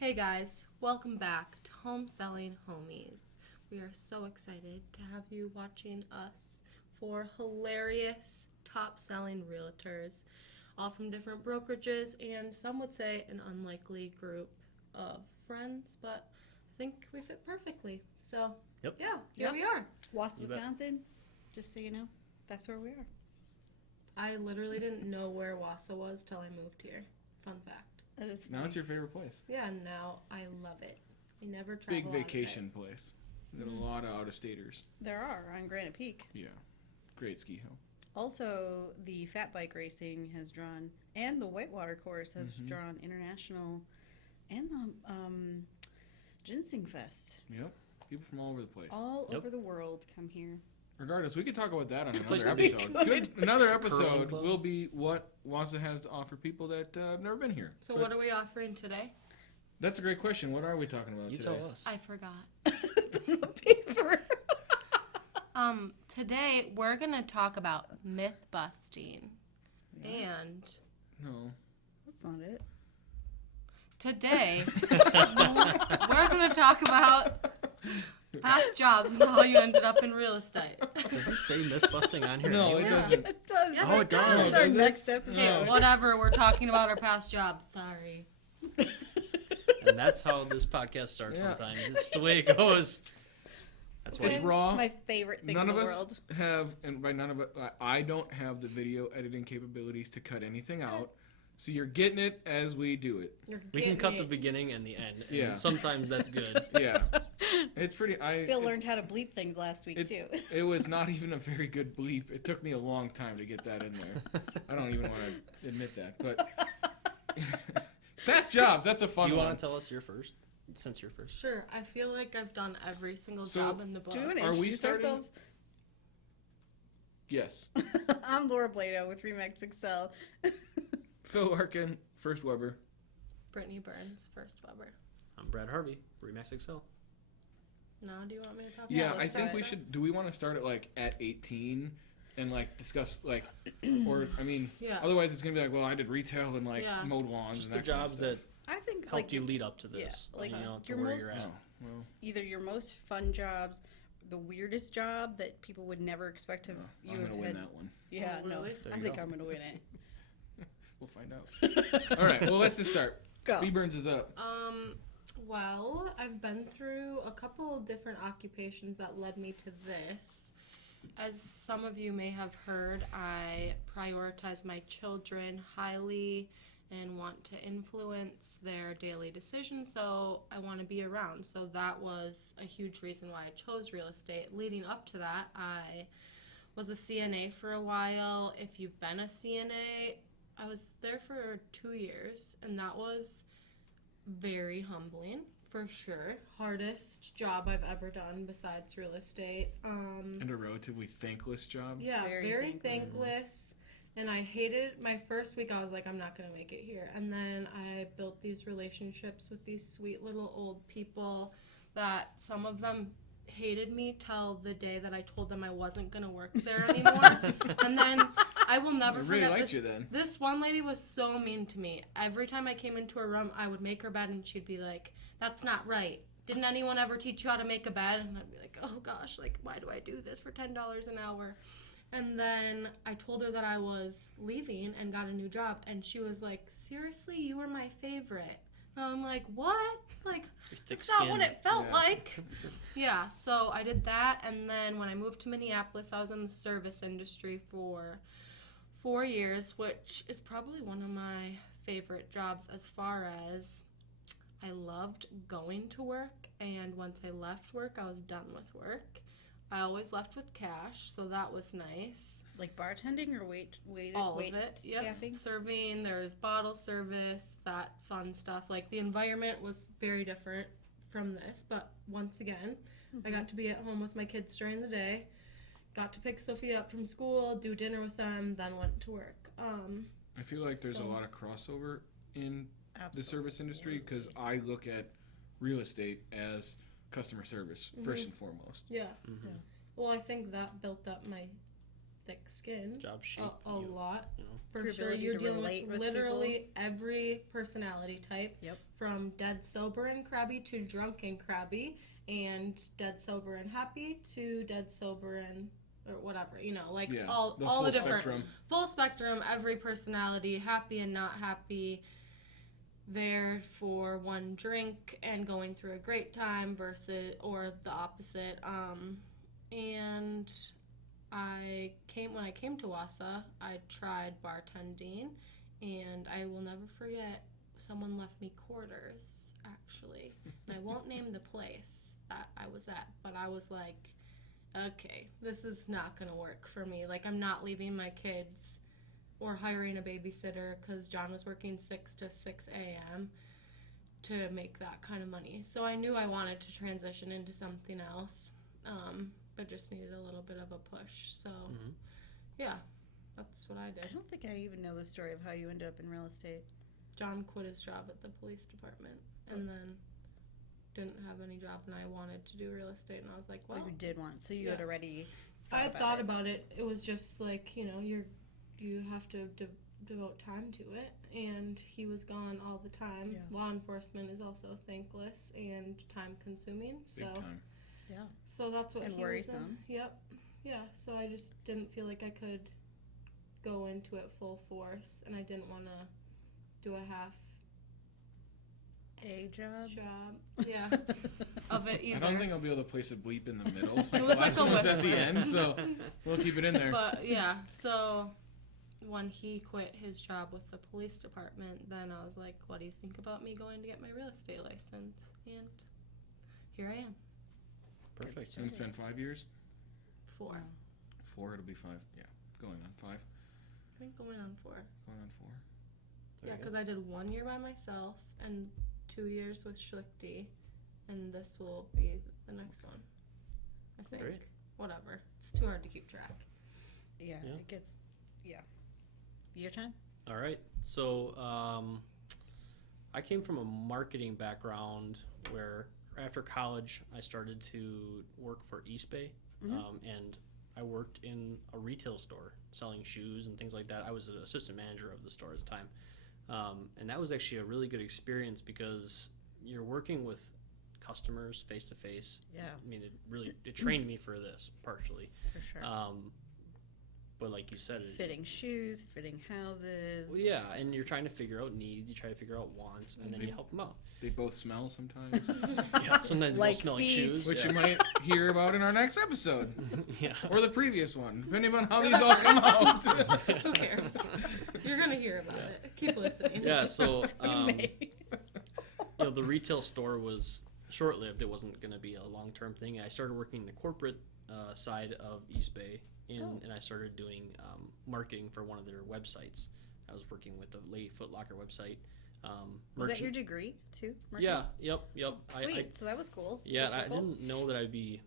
Hey guys, welcome back to Home Selling Homies. We are so excited to have you watching us for hilarious top selling realtors, all from different brokerages and some would say an unlikely group of friends, but I think we fit perfectly. So, Yep. yeah, here Yep. we are. Wausau, You bet. Wisconsin. Just so you know, that's where we are. I literally didn't know where Wausau was till I moved here. Fun fact. That is Now it's your favorite place. Yeah, now I love it. I never travel Big out of it. vacation place. Got a lot of out-of-staters. There are on Granite Peak. Yeah. Great ski hill. Also, the fat bike racing has drawn, and the whitewater course has Mhm. drawn international, and the Ginseng Fest. Yep. People from all over the place. All Yep. over the world come here. Regardless, we could talk about that on Place another to be. episode. Another Curling episode club. will be what Wausau has to offer people that have never been here. So But what are we offering today? That's a great question. What are we talking about You today? tell us. I forgot. It's on the paper. Today we're gonna talk about myth busting. And No. That's not it. today we're gonna talk about past jobs and how you ended up in real estate. Does it say myth busting on here? No, it anywhere? doesn't. It does. Yes, Oh, it does. That's our Does it? next episode. Okay, whatever, we're talking about our past jobs. Sorry. And that's how this podcast starts Yeah. sometimes. It's the way it goes. That's why It's It's raw. my favorite thing None in of the us world. have, and by none of it, I don't have the video editing capabilities to cut anything out. So you're getting it as we do it. You're we can getting cut the it. beginning and the end. And Yeah. sometimes that's good. Yeah. It's pretty. Phil learned how to bleep things last week, too. It was not even a very good bleep. It took me a long time to get that in there. I don't even want to admit that, but past jobs. That's a fun Do you one. want to tell us your first? Since you're first. Sure, I feel like I've done every single So, job in the book. Do we want to Are we introduce starting- ourselves? Yes. I'm Laura Blado with Remax Excel. Phil Larkin, First Weber. Brittany Burns, First Weber. I'm Brad Harvey, Remax Excel. Now, do you want me to talk Yeah, Yeah, about I let's think start. we should. Do we want to start it like at 18 and like discuss like, or I mean, Yeah. otherwise it's gonna be like, well, I did retail and like Yeah. mowed lawns Just and the that kind of jobs that stuff. I think helped like you lead up to this. like, you know, to your where most- you're at. Oh, well, either your most fun jobs, the weirdest job that people would never expect to you I'm have gonna had. win that one. Yeah, Oh, no, really? There I you think go. I'm gonna win We'll find out. it. All right, well, let's just start. Go. B Burns is up. Well, I've been through a couple of different occupations that led me to this. As some of you may have heard, I prioritize my children highly and want to influence their daily decisions, so I want to be around. So that was a huge reason why I chose real estate. Leading up to that, I was a CNA for a while. If you've been a CNA, I was there for 2 years, and that was very humbling, for sure. Hardest job I've ever done besides real estate. And a relatively thankless job. Yeah, Very very thankless. thankless. And I hated my first week. I was like, I'm not going to make it here. And then I built these relationships with these sweet little old people that some of them hated me till the day that I told them I wasn't going to work there anymore. And then I will never They really forget liked this. you then. This one lady was so mean to me. Every time I came into her room, I would make her bed and she'd be like, that's not right. Didn't anyone ever teach you how to make a bed? And I'd be like, oh gosh, like, why do I do this for $10 an hour? And then I told her that I was leaving and got a new job. And she was like, seriously, you were my favorite. And I'm like, what? Like, Your thick that's not skin. what it felt Yeah. like. Yeah, so I did that. And then when I moved to Minneapolis, I was in the service industry for 4 years, which is probably one of my favorite jobs as far as I loved going to work. And once I left work, I was done with work. I always left with cash, so that was nice. Like bartending or wait All wait of it. Yep. staffing? Serving, there's bottle service, that fun stuff. Like the environment was very different from this, but once again, I got to be at home with my kids during the day, got to pick Sophia up from school, do dinner with them, then went to work. I feel like there's So- a lot of crossover in the Absolutely. service industry because I look at real estate as customer service first and foremost. Yeah. Mhm. Well, I think that built up my thick skin. Job shape. A lot. You know. For Your sure, ability you're to dealing relate with with literally every personality type. Yep. From dead sober and crabby to drunk and crabby, and dead sober and happy to dead sober and or whatever. You know, like Yeah, all the the full different spectrum. full spectrum. Every personality, happy and not happy. There for one drink and going through a great time versus or the opposite. And when I came to Wassa, I tried bartending, and I will never forget someone left me quarters, actually. And I won't name the place that I was at, but I was like, okay, this is not going to work for me. Like, I'm not leaving my kids or hiring a babysitter because John was working 6 to 6 a.m. to make that kind of money. So I knew I wanted to transition into something else, but just needed a little bit of a push. So, Mhm. yeah, that's what I I did. don't think I even know the story of how you ended up in real estate. John quit his job at the police department and then didn't have any job, and I wanted to do real estate, and I was like, well, you did want, so you had yeah. already I had about thought it. about it. It was just like, you have to devote time to it, and he was gone all the time. Yeah. Law enforcement is also thankless and time consuming, Big so time. so that's what And he was worrisome. in. Yep. Yeah, so I just didn't feel like I could go into it full force, and I didn't want to do a half A job. yeah, of it either. I don't think I'll be able to place a bleep in the middle. Like It the was like last a one was at the whisper. end, so we'll keep it in there. But yeah, so when he quit his job with the police department, then I was like, what do you think about me going to get my real estate license? And here I am. Perfect. And it's been 5 years? 4. 4, it'll be 5. Yeah, going on 5. I think going on 4. Going on 4. There Yeah, you go. because I did 1 year by myself and 2 years with Schlichty, and this will be the next one. I think. Great. Whatever. It's too hard to keep track. Yeah, Yeah. it gets. Yeah. Your time. All right. So I came from a marketing background where after college I started to work for East Bay, Mhm. and I worked in a retail store selling shoes and things like that. I was an assistant manager of the store at the time, and that was actually a really good experience because you're working with customers face to face. Yeah, I mean, it trained me for this partially. for sure. But like you said, Fitting shoes, fitting houses. well, yeah, and you're trying to figure out needs, you try to figure out wants, and then you help them out. They both smell sometimes, Yeah, sometimes they Like both smell like feet. shoes. which yeah. you might hear about in our next episode. Yeah. Or the previous one, depending on how these all come out. Who cares? You're gonna hear about it. Keep listening. Yeah, so May. the retail store was short-lived. It wasn't going to be a long-term thing. I started working the corporate side of East Bay, and I started doing marketing for one of their websites. I was working with the Lady Foot Locker website. Was that your degree too? Yeah, yep. Sweet. So that was cool. Yeah, Full I circle. didn't know that I'd be.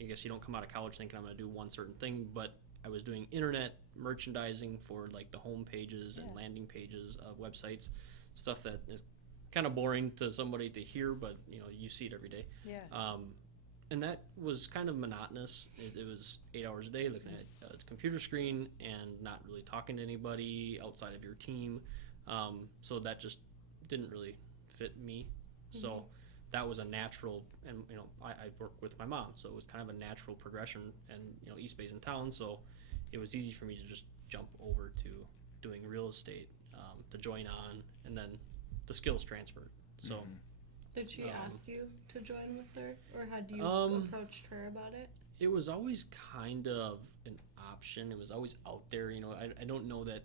I guess you don't come out of college thinking I'm going to do one certain thing, but I was doing internet merchandising for like the home pages and Yeah. landing pages of websites, stuff that is kind of boring to somebody to hear, but you see it every day. Yeah. And that was kind of monotonous. It was 8 hours a day looking at a computer screen and not really talking to anybody outside of your team. So that just didn't really fit me. So that was a natural, and I work with my mom, so it was kind of a natural progression. And East Bay's in town, so it was easy for me to just jump over to doing real estate, to join on, and then the skills transferred. So. Mhm. Did she ask you to join with her, or had you Um, approached her about it? It was always kind of an option. It was always out there. I don't know that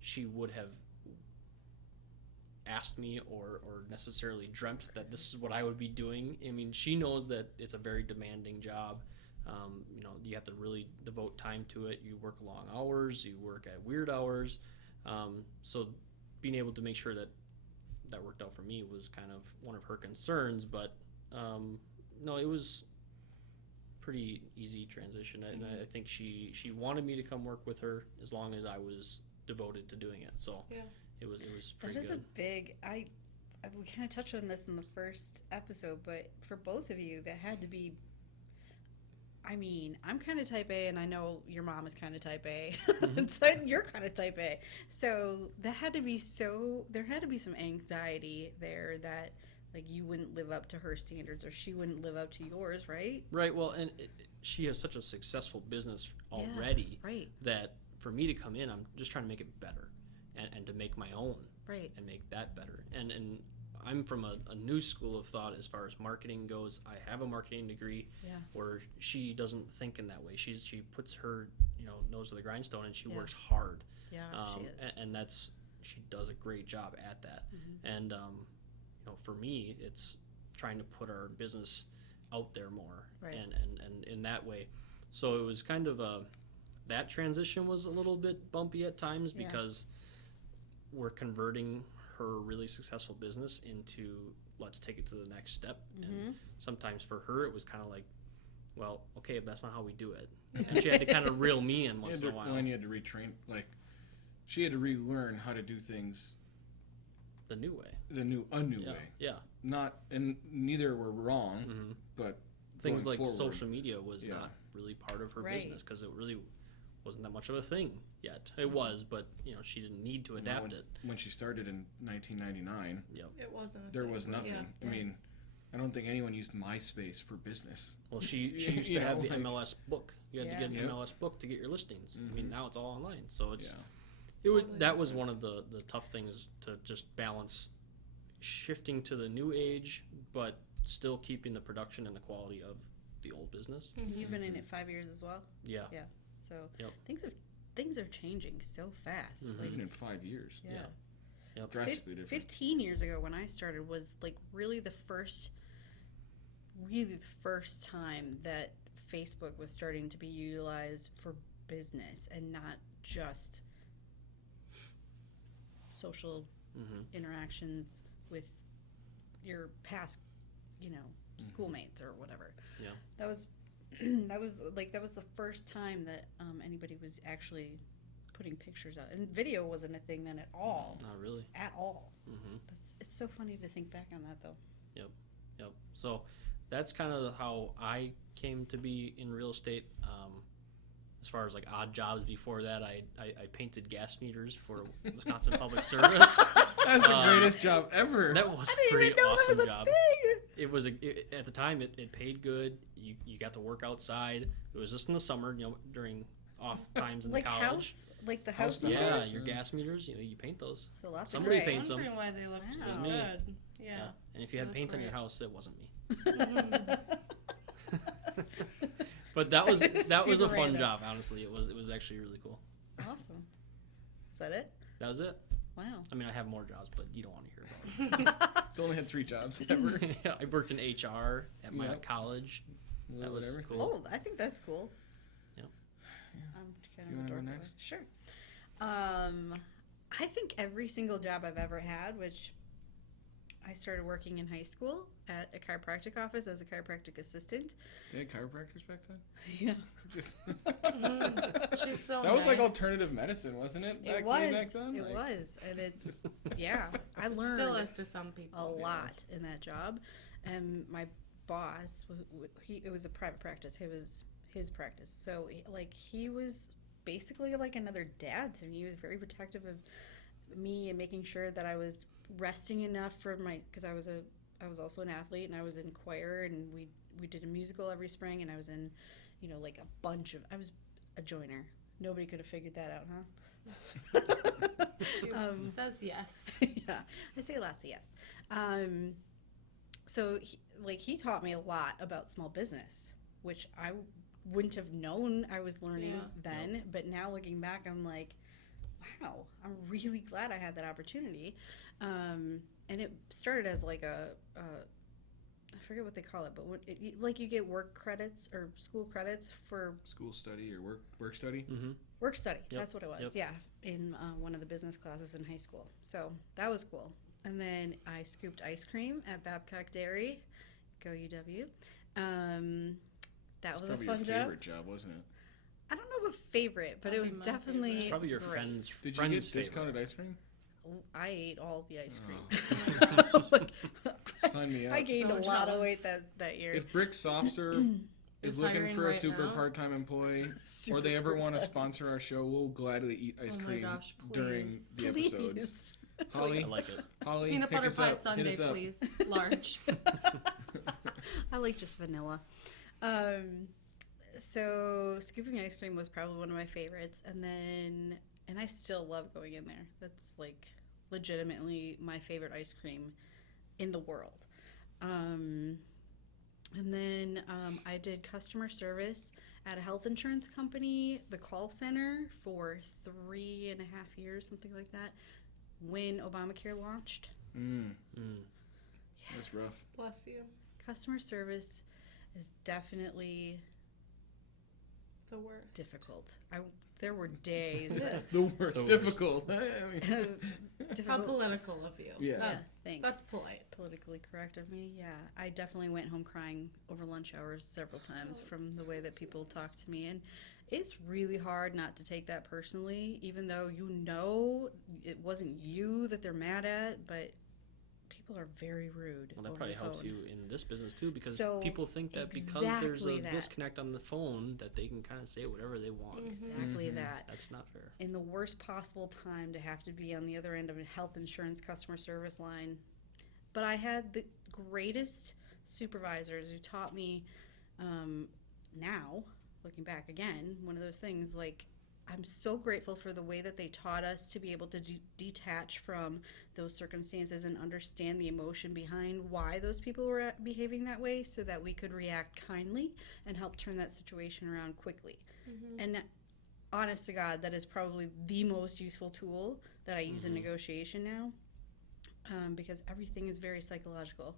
she would have asked me or necessarily dreamt that this is what I would be doing. I mean, she knows that it's a very demanding job. You have to really devote time to it. You work long hours. You work at weird hours. So being able to make sure that worked out for me was kind of one of her concerns. But no, it was pretty easy transition, and I think she wanted me to come work with her as long as I was devoted to doing it. So Yeah. it was pretty That is good. a big. We kind of touched on this in the first episode, but for both of you, that had to be I mean, I'm kind of type A, and I know your mom is kind of type A. Mhm. So you're kind of type A. So there had to be some anxiety there that, like, you wouldn't live up to her standards or she wouldn't live up to yours, right? Right. Well, and she has such a successful business Yeah. already Right, that for me to come in, I'm just trying to make it better, and to make my own right. and make that better. And I'm from a new school of thought as far as marketing goes. I have a marketing degree, Yeah. where she doesn't think in that way. She puts her nose to the grindstone, and she Yeah. works hard. Yeah, she is. And she does a great job at that. Mhm. And for me, it's trying to put our business out there more, Right. and in that way. So it was kind of that transition was a little bit bumpy at times Yeah. because we're converting her really successful business into, let's take it to the next step. And Mhm. sometimes for her it was kind of like, well, okay, that's not how we do it. And she had to kind of reel me in once in a while. When you had to retrain, like, she had to relearn how to do things The new way. a new Yeah. way. Yeah. Not, and neither were wrong, hmm but Things going like forward, social media was Yeah. not really part of her Right. business because it really wasn't that much of a thing yet. It was, but she didn't need to Well, adapt it. when she started in 1999, It wasn't. a there thing, was but nothing. yeah. I mean, I don't think anyone used MySpace for business. Well, she You used to have know, the like- MLS book. You had Yeah. to get an Yep. MLS book to get your listings. I Mhm. mean, now it's all online. So it's Yeah. it was Totally that was different. one of the tough things to just balance shifting to the new age, but still keeping the production and the quality of the old business. And you've been in it 5 years as well, Yeah. so Yep. things are changing so fast. Mhm. Like, Even in 5 years, yeah. Yep. drastically different. 15 years ago when I started was like really the first time that Facebook was starting to be utilized for business and not just social hmm interactions with your past, schoolmates or whatever. Yeah. That was that was the first time that anybody was actually putting pictures out, and video wasn't a thing then at all. Not really. At all. hmm It's so funny to think back on that though. Yep. So that's kind of how I came to be in real estate. As far as like odd jobs before that, I painted gas meters for Wisconsin Public Service. That's the Um, greatest job ever. That was I a didn't pretty even know awesome that was a job. thing. It was at the time it paid good. You got to work outside. It was just in the summer, during off times in Like the college. the House house to Yeah, meters? your gas meters. You paint those. So lots Somebody of gray. paints them. Wondering why they look Wow. so Me. good. Yeah. And if you had Look paint on your great. house, it wasn't me. Mhm. But that was That is that was a super fun random. job. Honestly, it was actually really cool. Awesome. Is that it? That was it. Wow. I mean, I have more jobs, but you don't want to hear about It's only had 3 jobs ever. it. I worked in HR at my Yep. college. That was Everything. cool. Oh, I think that's cool. Yep. I'm kind You of a wanna go dork about next? it. Sure. I think every single job I've ever had, which I started working in high school at a chiropractic office as a chiropractic assistant. They had chiropractors back then? Yeah. Just She's so that was like nice. alternative medicine, wasn't it? It Back was. way back then? It Like, was. And it's, yeah, I It learned still is to some people. a lot in that job. And my boss, it was a private practice. It was his practice. So, he was basically like another dad to me. He was very protective of me and making sure that I was resting enough for because I was also an athlete, and I was in choir, and we did a musical every spring, and I was in, like a bunch of, I was a joiner. Nobody could have figured that out, huh? She says yes. Yeah, I say lots of yes. So he taught me a lot about small business, which I wouldn't have known I was learning Yeah. then. But now looking back, I'm like, wow, I'm really glad I had that opportunity. And it started as like I forget what they call it, but you get work credits or school credits for school study or work study? Mm-hmm. work study. Yep, That's what it was. yep. Yeah, in one of the business classes in high school. So that was cool. And then I scooped ice cream at Babcock Dairy. Go UW. That It's was a probably fun your job. favorite job, wasn't it? I don't know if favorite, but it Probably was my definitely favorite. Probably your great. friends. Did you friends' get discounted favorite. ice cream? I ate all the ice cream. Sign me up. I gained So a lot of jealous. weight that year. If Brick Soft Serve is Is looking hiring for a right super now? part-time employee, or Super they ever want to part-time. sponsor our show, we'll gladly eat ice Oh my cream gosh, during please. the episodes. Please. Holly, I like it. Holly, Peanut pick butter us pie up. Hit sundae, us up. please. Large. I like just vanilla. So scooping ice cream was probably one of my favorites, and I still love going in there. That's like legitimately my favorite ice cream in the world. And then I did customer service at a health insurance company, the call center, for 3.5 years, something like that, when Obamacare launched. Mm. That's rough. Bless you. Customer service is definitely The worst. difficult. There were days that The worst. The worst. Difficult. I mean, How difficult. political of you. Yeah. Yeah, thanks. That's polite. Politically correct of me. Yeah, I definitely went home crying over lunch hours several times from the way that people talked to me, and it's really hard not to take that personally, even though you know it wasn't you that they're mad at, but people are very rude. Well, that over probably the helps phone. you in this business too, because So, people think that because there's exactly a that. disconnect on the phone that they can kind of say whatever they want. Exactly Mhm. that. That's not fair. In the worst possible time to have to be on the other end of a health insurance customer service line. But I had the greatest supervisors who taught me, now, looking back again, one of those things, like, I'm so grateful for the way that they taught us to be able to detach from those circumstances and understand the emotion behind why those people were behaving that way, so that we could react kindly and help turn that situation around quickly. And honest to God, that is probably the most useful tool that I use in negotiation now, because everything is very psychological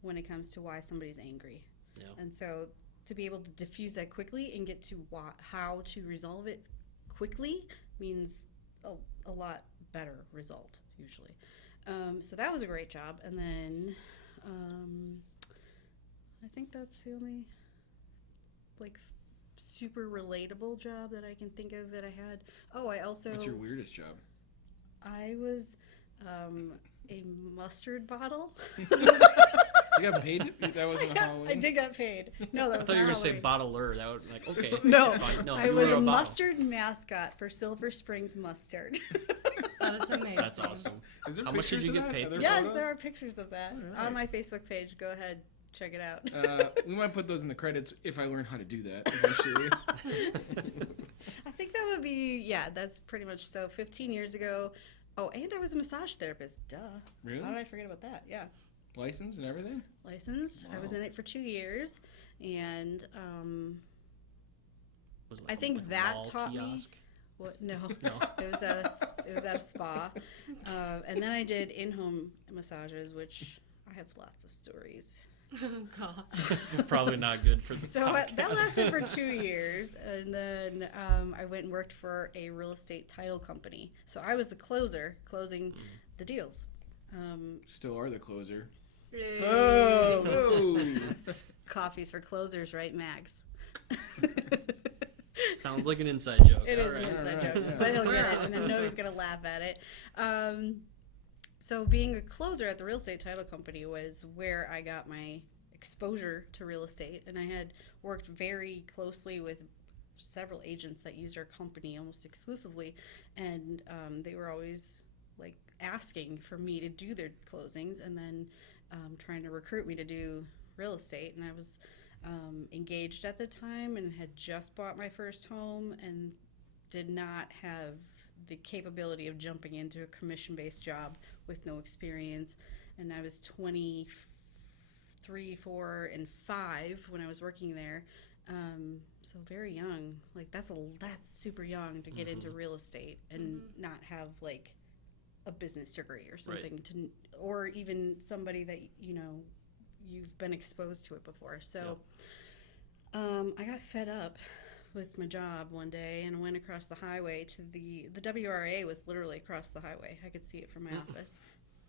when it comes to why somebody's angry. Yeah. And so to be able to diffuse that quickly and get to how to resolve it quickly means a lot better result usually. So that was a great job. And then I think that's the only like super relatable job that I can think of that I had. Oh, I also What's your weirdest job? I was a mustard bottle. You got paid? That wasn't a Halloween? I did get paid. No, that I was thought you were not gonna say Halloween. bottler. That would like okay. No, that's fine. No, I you was were a bottle. mustard mascot for Silver Springs Mustard. That is amazing. That's awesome. Is there How much did pictures you of get that? paid Are for there Yes, photos? there are pictures of that Alright. on my Facebook page. Go ahead, check it out. We might put those in the credits if I learn how to do that eventually. I think that would be, yeah, that's pretty much so. 15 years ago. Oh, and I was a massage therapist. Duh. Really? How did I forget about that? Yeah. License and everything? Licensed. I was Wow. in it for 2 years. And Was it I a- think a that mall taught me- kiosk? what? No. No. It was at a spa. And then I did in-home massages, which I have lots of stories. Oh gosh. Probably not good for the So podcast. that lasted for 2 years, and then I went and worked for a real estate title company. So I was the closer, closing the deals. Still are the closer. Oh. Oh! Coffees for closers, right, Mags? Sounds like an inside joke. It All is right. an inside alright, joke, yeah. but he'll get it, and I know he's gonna laugh at it. So being a closer at the real estate title company was where I got my exposure to real estate, and I had worked very closely with several agents that used our company almost exclusively, and they were always like asking for me to do their closings, and then trying to recruit me to do real estate, and I was engaged at the time and had just bought my first home and did not have the capability of jumping into a commission-based job with no experience. And I was 23, 4, and 5 when I was working there. So very young. Like that's super young to get into real estate and not have like a business degree or something or even somebody that you've been exposed to it before. So I got fed up with my job one day and went across the highway to the WRA was literally across the highway. I could see it from my office.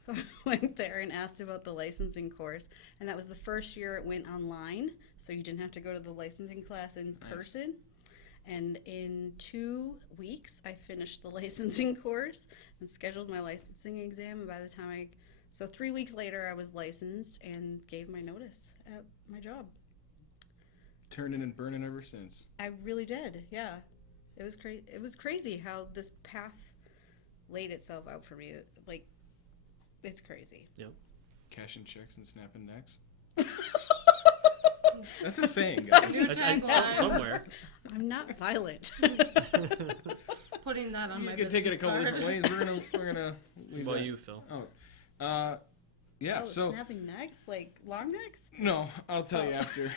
So I went there and asked about the licensing course, and that was the first year it went online, so you didn't have to go to the licensing class in person. And in 2 weeks, I finished the licensing course and scheduled my licensing exam. And by the time so 3 weeks later, I was licensed and gave my notice at my job. turning and burning ever since. I really did. Yeah, it was crazy. It was crazy how this path laid itself out for me. Like, it's crazy. Cashing checks and snapping necks. That's a saying, guys. New tagline. Somewhere. I'm not violent. Putting that on You my could take it a business couple card. different ways. We're gonna leave What about that. you, Phil? Yeah. Oh, So snapping necks, like long necks. no, I'll tell you Oh. after.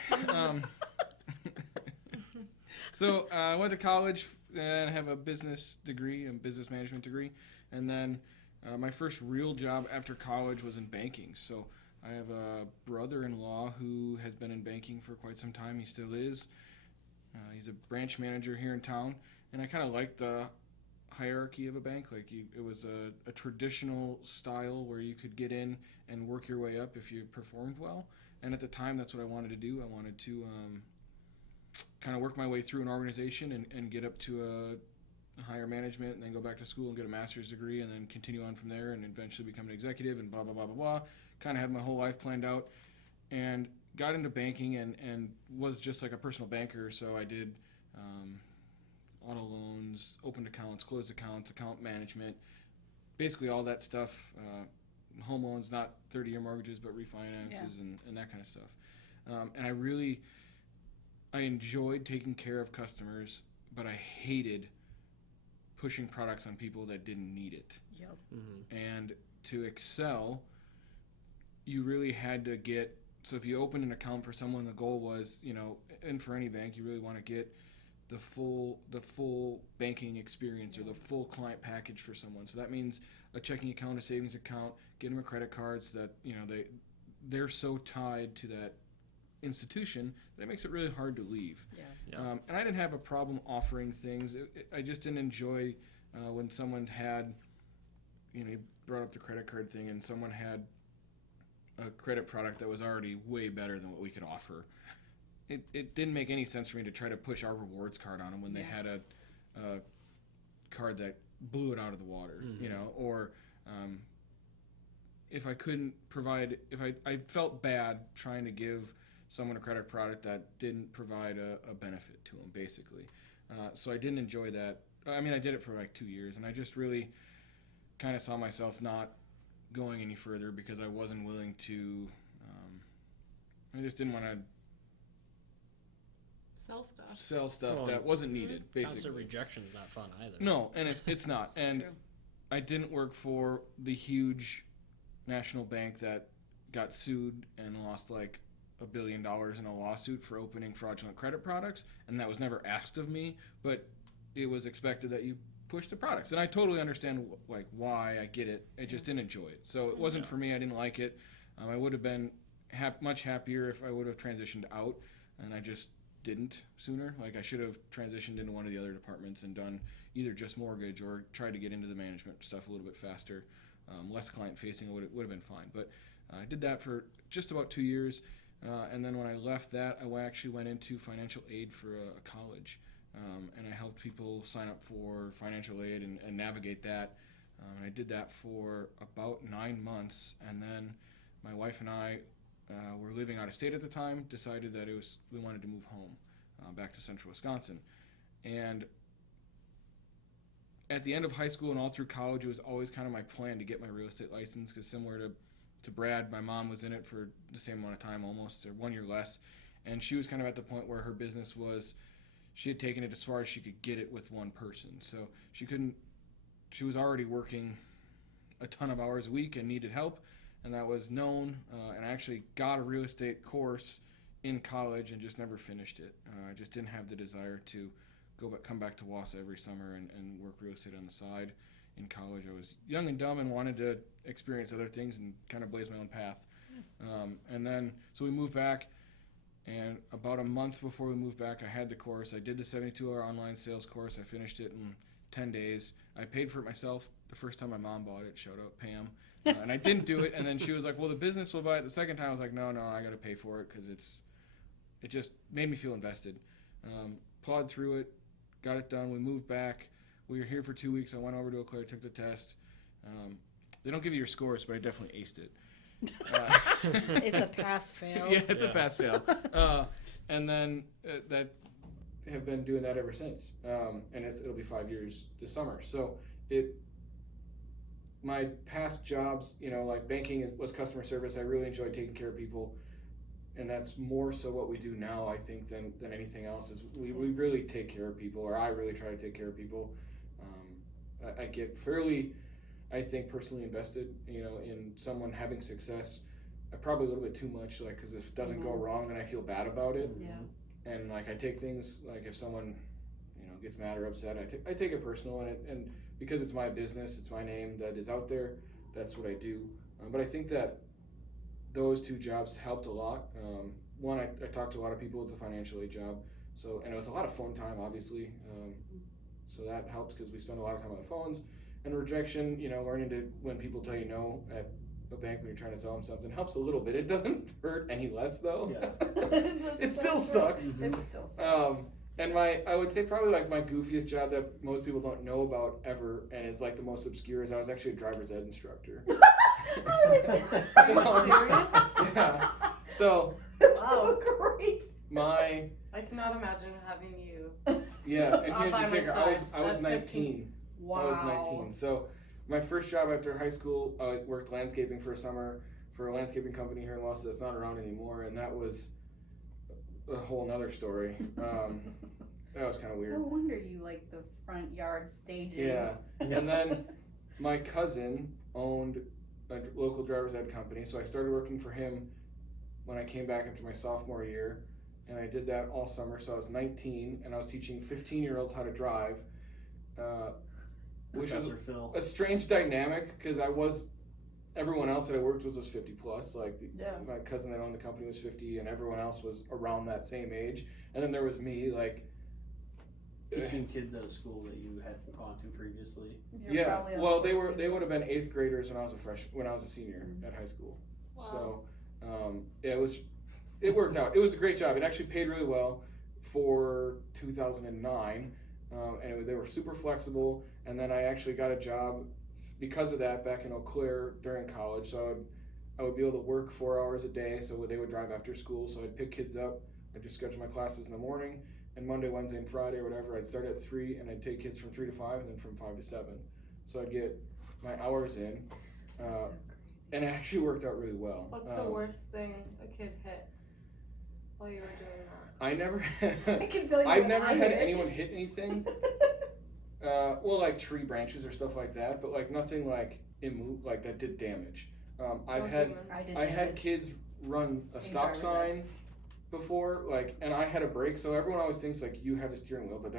So I went to college and have a business degree, a business management degree, and then my first real job after college was in banking. So I have a brother-in-law who has been in banking for quite some time. He still is. He's a branch manager here in town, and I kind of liked the hierarchy of a bank. Like it was a traditional style where you could get in and work your way up if you performed well. And at the time, that's what I wanted to do. I wanted to kind of work my way through an organization and get up to a higher management, and then go back to school and get a master's degree, and then continue on from there, and eventually become an executive, and blah blah blah blah blah. Kind of had my whole life planned out, and got into banking and was just like a personal banker. So I did auto loans, opened accounts, closed accounts, account management, basically all that stuff. Home loans, not 30-year mortgages, but refinances and that kind of stuff. And I enjoyed taking care of customers, but I hated pushing products on people that didn't need it. Yep. Mm-hmm. And to excel, you really had to get, so if you opened an account for someone, the goal was, and for any bank, you really want to get the full banking experience or the full client package for someone. So that means a checking account, a savings account, get them a credit card so that, they're so tied to that institution that it makes it really hard to leave. Yeah. Yeah. And I didn't have a problem offering things. I just didn't enjoy when someone had, you brought up the credit card thing, and someone had a credit product that was already way better than what we could offer. It didn't make any sense for me to try to push our rewards card on them when they had a card that blew it out of the water, or if I couldn't provide, if I felt bad trying to give someone a credit product that didn't provide a benefit to them, basically. So I didn't enjoy that. I mean, I did it for like 2 years, and I just really kind of saw myself not going any further because I wasn't willing to, I just didn't want to Sell stuff. sell stuff Well, that wasn't needed, Constant basically. rejection is not fun either. No, and it's not. And True. I didn't work for the huge national bank that got sued and lost like $1 billion in a lawsuit for opening fraudulent credit products, and that was never asked of me, but it was expected that you push the products. And I totally understand like why. I get it. I just didn't enjoy it. So it wasn't for me. I didn't like it. I would have been much happier if I would have transitioned out, and I just didn't sooner. Like I should have transitioned into one of the other departments and done either just mortgage or tried to get into the management stuff a little bit faster. Less client facing would have been fine. But I did that for just about 2 years. And then when I left that, I actually went into financial aid for a college. And I helped people sign up for financial aid and navigate that. And I did that for about 9 months. And then my wife and I were living out of state at the time, decided that we wanted to move home back to central Wisconsin. And at the end of high school and all through college, it was always kind of my plan to get my real estate license, because similar to Brad, my mom was in it for the same amount of time, almost, or 1 year less. And she was kind of at the point where her business was, she had taken it as far as she could get it with one person. So she was already working a ton of hours a week and needed help, and that was known. And I actually got a real estate course in college and just never finished it. I just didn't have the desire to come back to Wausau every summer and work real estate on the side. In college, I was young and dumb and wanted to experience other things and kind of blaze my own path. And then, so we moved back, and about a month before we moved back, I had the course. I did the 72-hour online sales course. I finished it in 10 days. I paid for it myself the first time my mom bought it. Shout out Pam. And I didn't do it, and then she was like, well, the business will buy it the second time. I was like, no, I got to pay for it because it just made me feel invested. Plowed through it, got it done. We moved back. We were here for 2 weeks. I went over to Eau Claire, took the test. They don't give you your scores, but I definitely aced it. It's a pass-fail. Yeah, it's a pass-fail. and then that have been doing that ever since. And it'll be 5 years this summer. So my past jobs, like banking was customer service. I really enjoyed taking care of people, and that's more so what we do now, I think, than anything else. Is we really take care of people, or I really try to take care of people. I get fairly, I think, personally invested, in someone having success. Probably a little bit too much, like, because if it doesn't go wrong, then I feel bad about it. Yeah. And like I take things, like if someone, gets mad or upset, I take it personal, and because it's my business, it's my name that is out there. That's what I do. But I think that those two jobs helped a lot. One, I talked to a lot of people with the financial aid job, and it was a lot of phone time, obviously. So that helps because we spend a lot of time on the phones. And rejection, learning to, when people tell you no at a bank when you're trying to sell them something, helps a little bit. It doesn't hurt any less though. Yeah. It still sucks. It still sucks. And I would say probably like my goofiest job that most people don't know about ever, and is like the most obscure, is I was actually a driver's ed instructor. Are you serious? Yeah. So Wow. So great. I cannot imagine having you. Yeah, and All here's the by kicker. myself I was at 19. Wow. I was 19. So my first job after high school, I worked landscaping for a summer for a landscaping company here in Wausau that's not around anymore, and that was a whole nother story. That was kind of weird. No wonder you like the front yard staging. Yeah, and then my cousin owned a local driver's ed company, so I started working for him when I came back after my sophomore year, and I did that all summer. So I was 19, and I was teaching 15-year-olds how to drive, which was Professor Phil. a strange dynamic because everyone else that I worked with was 50 plus. Like my cousin that owned the company was 50, and everyone else was around that same age. And then there was me, like. Teaching kids at a school that you had gone to previously. You're Yeah, probably on well, some they would have been 8th graders when I was a senior at high school. Wow. So it worked out. It was a great job. It actually paid really well for 2009, and they were super flexible. And then I actually got a job because of that back in Eau Claire during college. So I would be able to work 4 hours a day. So they would drive after school. So I'd pick kids up. I'd just schedule my classes in the morning. And Monday, Wednesday, and Friday, or whatever, I'd start at 3, and I'd take kids from 3 to 5, and then from 5 to 7. So I'd get my hours in, and it actually worked out really well. What's the worst thing a kid hit while you were doing that? I never. I can tell you. I've what never I had did. anyone hit anything. Well, like tree branches or stuff like that, but like nothing like like that did damage. I had kids run a stop sign before, like, and I had a brake, so everyone always thinks like you have a steering wheel, but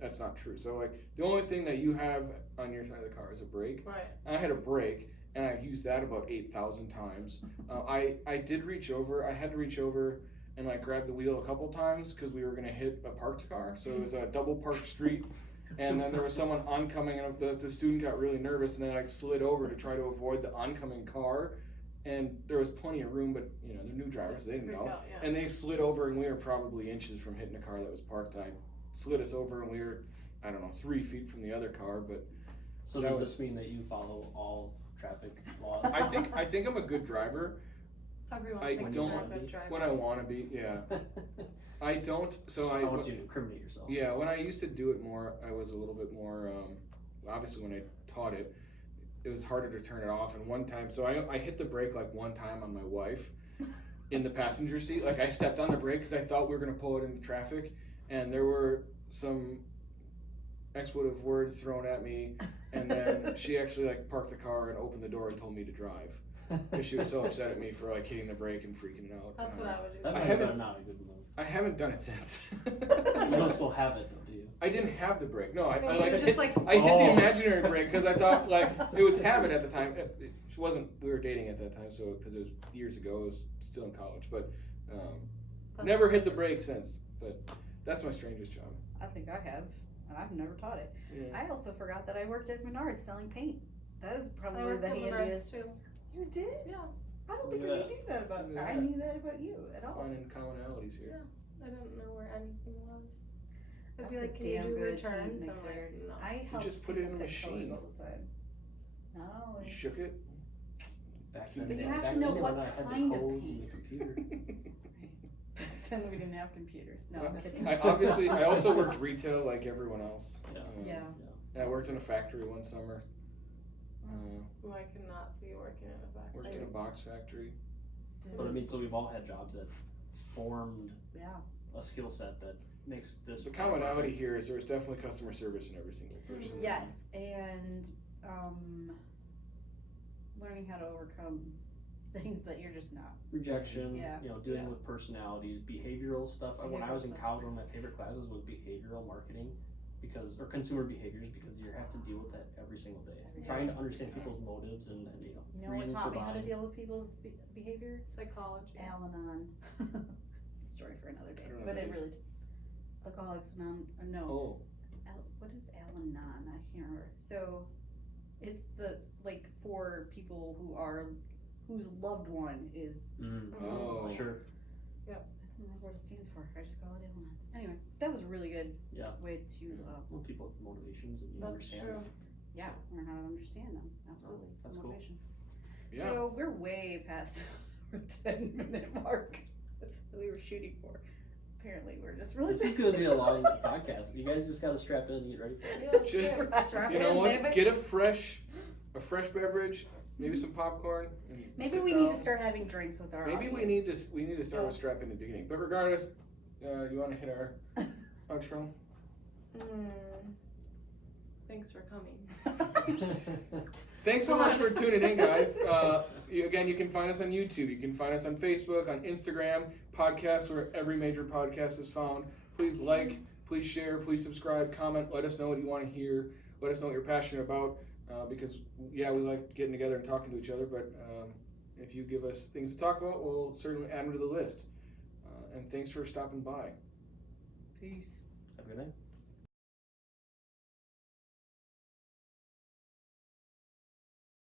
that's not true. So like the only thing that you have on your side of the car is a brake. Right. And I had a brake, and I've used that about 8,000 times. I did reach over. I had to reach over and like grab the wheel a couple times because we were gonna hit a parked car. So it was a double parked street, and then there was someone oncoming, and the student got really nervous, and then like slid over to try to avoid the oncoming car. And there was plenty of room, but they're new drivers, they didn't know. And they slid over, and we were probably inches from hitting a car that was parked. I slid us over, and we were, 3 feet from the other car. But So does this mean that you follow all traffic laws? I think I'm a good driver. Everyone I thinks don't- they're a good driver. When I want to be, yeah. I don't. So I don't want you to incriminate yourself. Yeah, when I used to do it more, I was a little bit more. Obviously, when I taught it, it was harder to turn it off. And one time, so I hit the brake like one time on my wife in the passenger seat. Like I stepped on the brake because I thought we were going to pull it into traffic, and there were some expletive words thrown at me. And then she actually like parked the car and opened the door and told me to drive because she was so upset at me for like hitting the brake and freaking out. That's what I would do. That I might haven't- have been not a good move. I haven't done it since. You don't still have it though, do you? I didn't have the brake. No, I Maybe like it was hit, just like- I hit the Oh. imaginary brake because I thought like it was habit at the time. She wasn't. We were dating at that time, so because it was years ago, I was still in college, but never hit the brake since. But that's my strangest job. I think I have, and I've never taught it. Yeah. I also forgot that I worked at Menards selling paint. That is I probably worked the at Menards handiest. too. You did? Yeah. I don't think Yeah. I knew that about. Yeah. I knew that about you at all. Finding commonalities here. I didn't know where anything was. I'd That be was like, a can you damn do good returns? paint I'm mixer. like, no. I helped just put it people in a pick colors machine. all the time. No. You shook it. Back But in the you day, have back to know in the day what when I had the kind of codes and paint. the computer. then we didn't have computers. No, I'm kidding. I also worked retail like everyone else. Yeah. Yeah. I worked in a factory one summer. Ooh, I cannot see you working in a factory. Worked in a box factory. But I mean, so we've all had jobs that formed Yeah. a skill set that makes this. The commonality here is there's definitely customer service in every single person. Yes, and learning how to overcome things that you're just not. Rejection, Yeah. dealing Yeah. with personalities, behavioral stuff. When I was in Behavioral stuff. college, one of my favorite classes was behavioral marketing, or consumer behaviors, because you have to deal with that every single day. Every Trying day. to understand people's motives and You know what reasons taught for me how to buying. deal with people's behavior? Psychology. Al-Anon. It's a story for another day. I don't know But what it that is. really. Alcoholics Anonymous. No. Oh, What is Al-Anon? I can't remember. So, it's for people whose loved one is. oh, Sure. I don't remember what it stands for. I just call it Al-Anon. Anyway, that was a really good Yeah. way to. Well, people have motivations and you That's understand true. them. Yeah, learn how to understand them. Absolutely. that's cool. Motivations. yeah. So we're way past our 10-minute mark that we were shooting for. Apparently, we're just really. This is going to be a long podcast. You guys just got to strap in and get ready for it. Just- Strap You know in, what? baby. Get a fresh beverage, maybe some popcorn. And Maybe sit we down. need to start having drinks with our. Maybe we need to start with strap in the beginning. But regardless, you want to hit our outro? Thanks for coming. Thanks so much for tuning in, guys. Again, you can find us on YouTube. You can find us on Facebook, on Instagram, podcasts where every major podcast is found. Please like, please share, please subscribe, comment. Let us know what you want to hear. Let us know what you're passionate about. Because, we like getting together and talking to each other. But if you give us things to talk about, we'll certainly add them to the list. And thanks for stopping by. Peace. Have a good night.